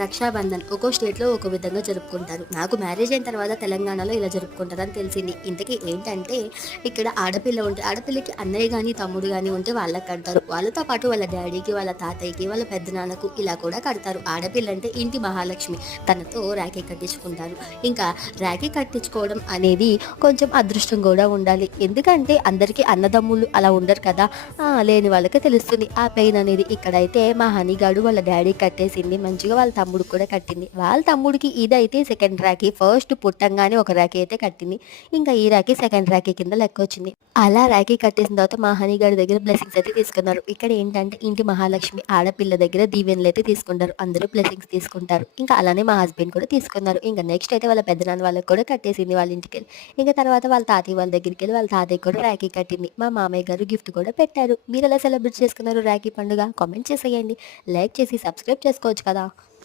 రక్షాబంధన్ ఒక్కో స్టేట్లో ఒక్కో విధంగా జరుపుకుంటారు. నాకు మ్యారేజ్ అయిన తర్వాత తెలంగాణలో ఇలా జరుపుకుంటారని తెలిసింది. ఇంతకీ ఏంటంటే ఇక్కడ ఆడపిల్ల ఉంటే ఆడపిల్లకి అన్నయ్య గాని, తమ్ముడు గాని ఉంటే వాళ్ళకి కడతారు. వాళ్ళతో పాటు వాళ్ళ డ్యాడీకి, వాళ్ళ తాతయ్యకి, వాళ్ళ పెద్దనాన్నకు ఇలా కూడా కడతారు. ఆడపిల్ల అంటే ఇంటి మహాలక్ష్మి. తనతో రాఖీ కట్టించుకుంటారు. ఇంకా రాఖీ కట్టించుకోవడం అనేది కొంచెం అదృష్టం కూడా ఉండాలి. ఎందుకంటే అందరికీ అన్నదమ్ములు అలా ఉండరు కదా! లేని వాళ్ళకి తెలుస్తుంది ఆ పెయిన్ అనేది. ఇక్కడైతే మా హనీగాడు వాళ్ళ డ్యాడీ కట్టేసింది. మంచిగా వాళ్ళ తమ్ముడికి కూడా కట్టింది. వాళ్ళ తమ్ముడికి ఇదైతే సెకండ్ రాఖీ. ఫస్ట్ పుట్టంగానే ఒక రాఖీ అయితే కట్టింది. ఇంకా ఈ రాఖీ సెకండ్ రాఖీ కింద లెక్కొచ్చింది. అలా రాఖీ కట్టేసిన తర్వాత మా హనీగాడి దగ్గర బ్లెస్సింగ్స్ అయితే తీసుకున్నారు. ఇక్కడ ఏంటంటే ఇంటి మహాలక్ష్మి ఆడపిల్ల దగ్గర దీవెనలు అయితే తీసుకుంటారు. అందరూ బ్లెస్సింగ్స్ తీసుకుంటారు. ఇంకా అలానే మా హస్బెండ్ కూడా తీసుకున్నారు. ఇంకా నెక్స్ట్ అయితే వాళ్ళ పెద్దనాన్న వాళ్ళకి కూడా కట్టేసింది వాళ్ళ ఇంటికెళ్ళి. ఇంకా తర్వాత వాళ్ళ తాతయ్య వాళ్ళ దగ్గరికి వెళ్ళి వాళ్ళ తాతయ్య కూడా రాఖీ కట్టింది. మా మామయ్య గారు గిఫ్ట్ కూడా పెట్టారు. మీరు ఎలా సెలబ్రేట్ చేసుకున్నారు రాఖీ పండుగ? కామెంట్ చేసేయండి. లైక్ చేసి సబ్స్క్రైబ్ చేసుకోవచ్చు కదా.